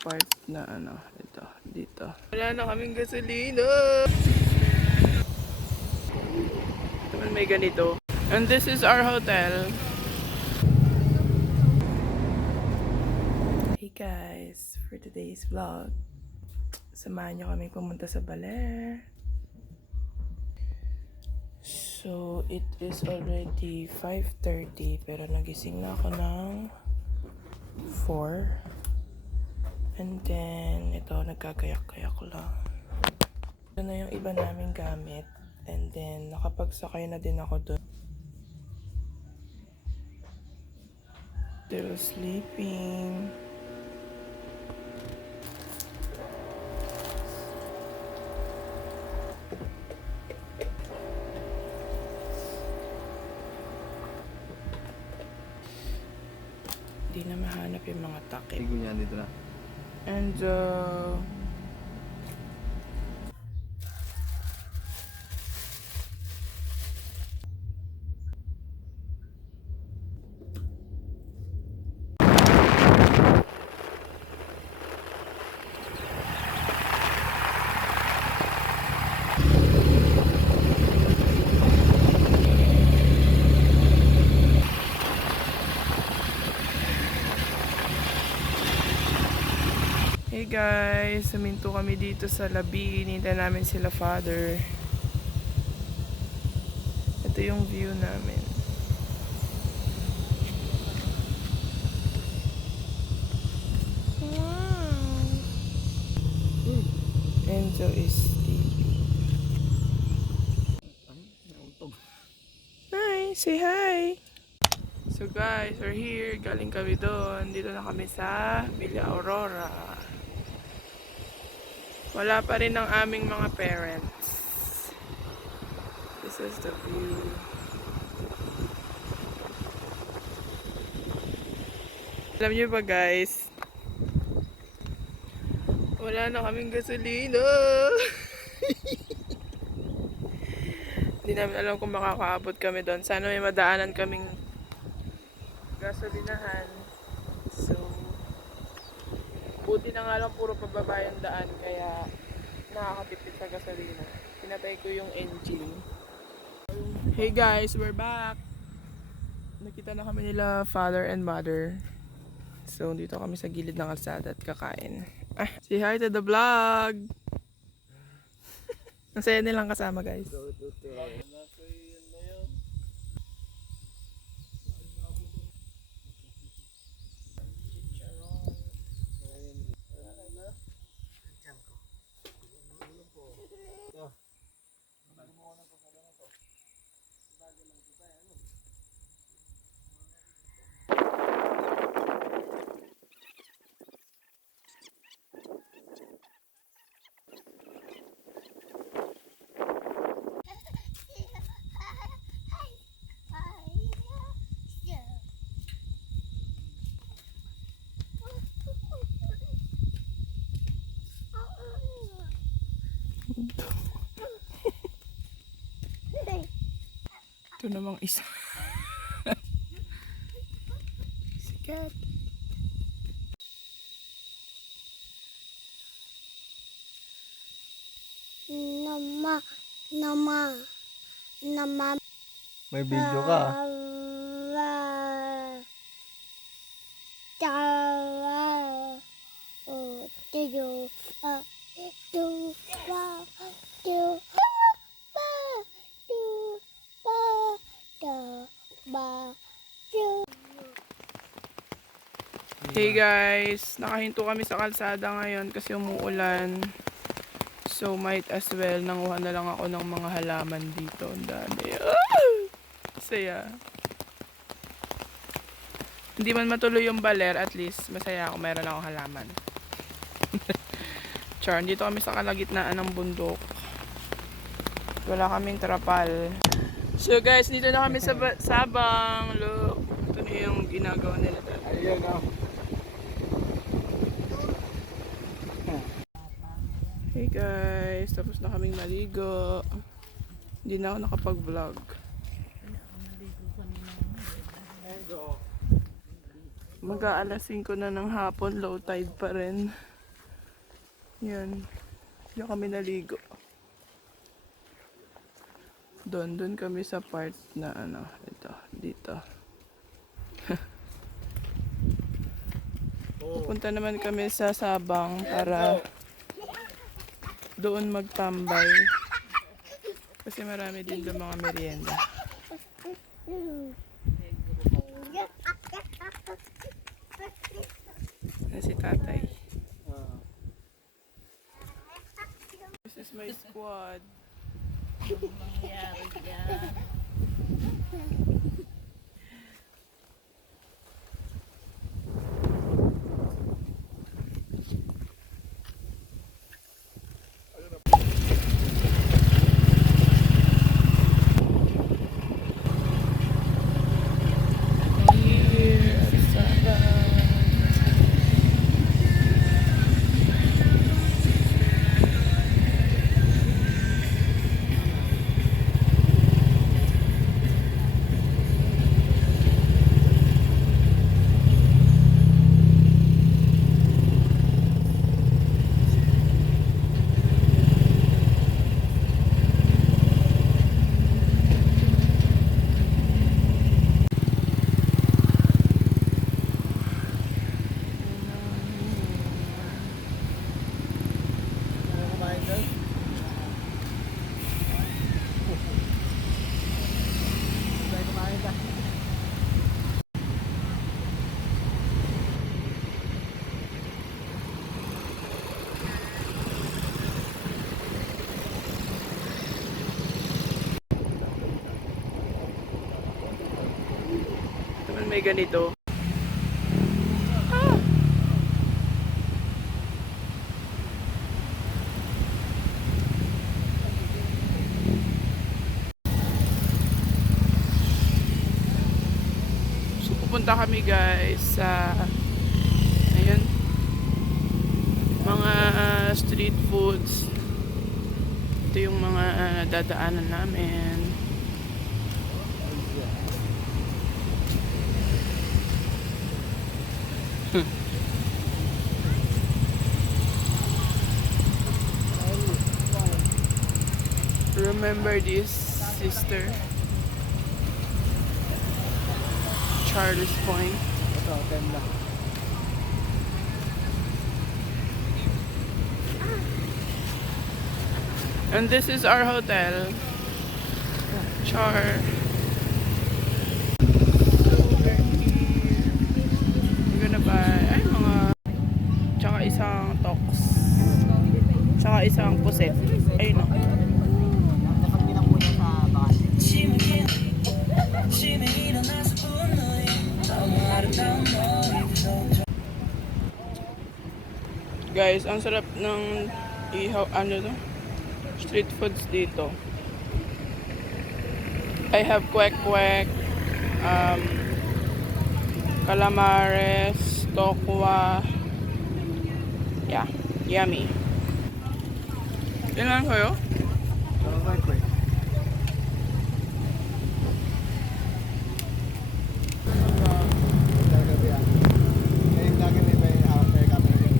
part na ano, ito, dito. Wala na kaming gasolina! Naman may ganito. And this is our hotel. Hey guys, for today's vlog, samahan nyo kami pumunta sa Baler. So, it is already 5:30 pero nagising na ako ng 4. And then, ito, nagkagayak-gayak lang. Ito na yung iba naming gamit. And then, nakapagsakay na din ako doon. Still sleeping. Hindi na mahanap yung mga takip. Tigo niya dito na. And hey guys, suminto kami dito sa Labi. Hinintay namin sila father. Ito yung view namin. Wow! Enzo is sleeping. Hi! Say hi! So guys, we're here. Galing kami doon. Dito na kami sa Villa Aurora. Wala pa rin ang aming mga parents. This is the view. Alam niyo ba guys, wala na kaming gasolina. Hindi namin alam kung makakaabot kami doon. Sana may madaanan kaming gasolinahan. So, buti na nga lang puro pababa yung daan kaya nakakatipid sa gasolina. Pinatay ko yung engine. Hey guys, we're back! Nakita na kami nila father and mother. So, dito kami sa gilid ng kalsada at kakain. Say hi to the vlog! Ang saya nilang kasama guys. Ito namang isa. Sikat. Nama. May video ka. Hey guys, nakahinto kami sa kalsada ngayon kasi umuulan. So might as well nanguha na lang ako ng mga halaman dito. Ang dami. Saya. Hindi man matuloy yung Baler, at least masaya ako, meron akong halaman. Char, dito kami sa kalagitnaan ng bundok. Wala kaming trapal. So guys, dito na kami sa Sabang. Look, ito na yung ginagawa nila dito. Ayun na. Hey guys, tapos na kaming maligo. Hindi na ako nakapag-vlog. Mag-aalas 5 na ng hapon, low tide pa rin. Yan. Diyan kami naligo. Doon kami sa part na ano, ito, dito. Pupunta naman kami sa Sabang para doon magtambay. Kasi marami din doon mga merienda. Na si tatay. This is my squad. Here, Sabang. Kumain doon? Kumain ka. Naman may ganito. So pupunta kami guys sa ayun, mga street foods. Ito yung mga dadaanan namin. Remember this, sister? Charles Point. Ito, 10 lang. And this is our hotel. Char. So we're here. We're gonna buy ay mga tsaka isang tox. Tsaka isang puset. Ayun no. Nakapin na muna sa bahay. Guys, ang sarap ng ihaw, ano to? Street foods dito. I have kwek-kwek, calamares, tokwa. Yeah, yummy. Ilan kayo? Kumain ko eh. Gagabi ah. Ngayon lagi may hawak na yung camera yun.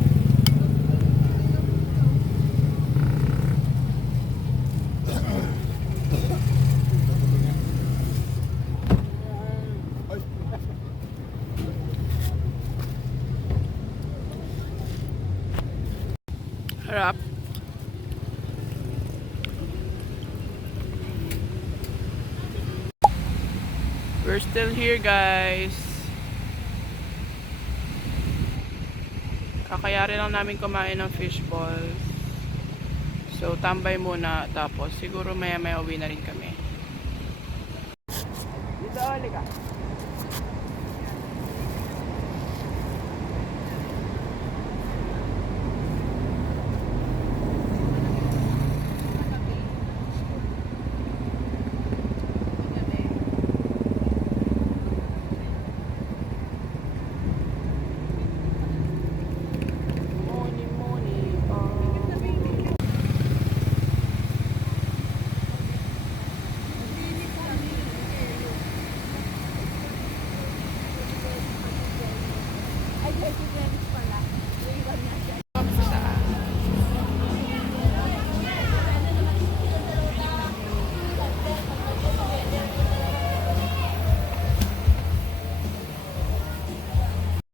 Harap. We're still here, guys. Kakayari lang namin kumain ng fishball. So, tambay muna. Tapos, siguro maya-maya uwi na rin kami. Dito, halika. Ay, President pala.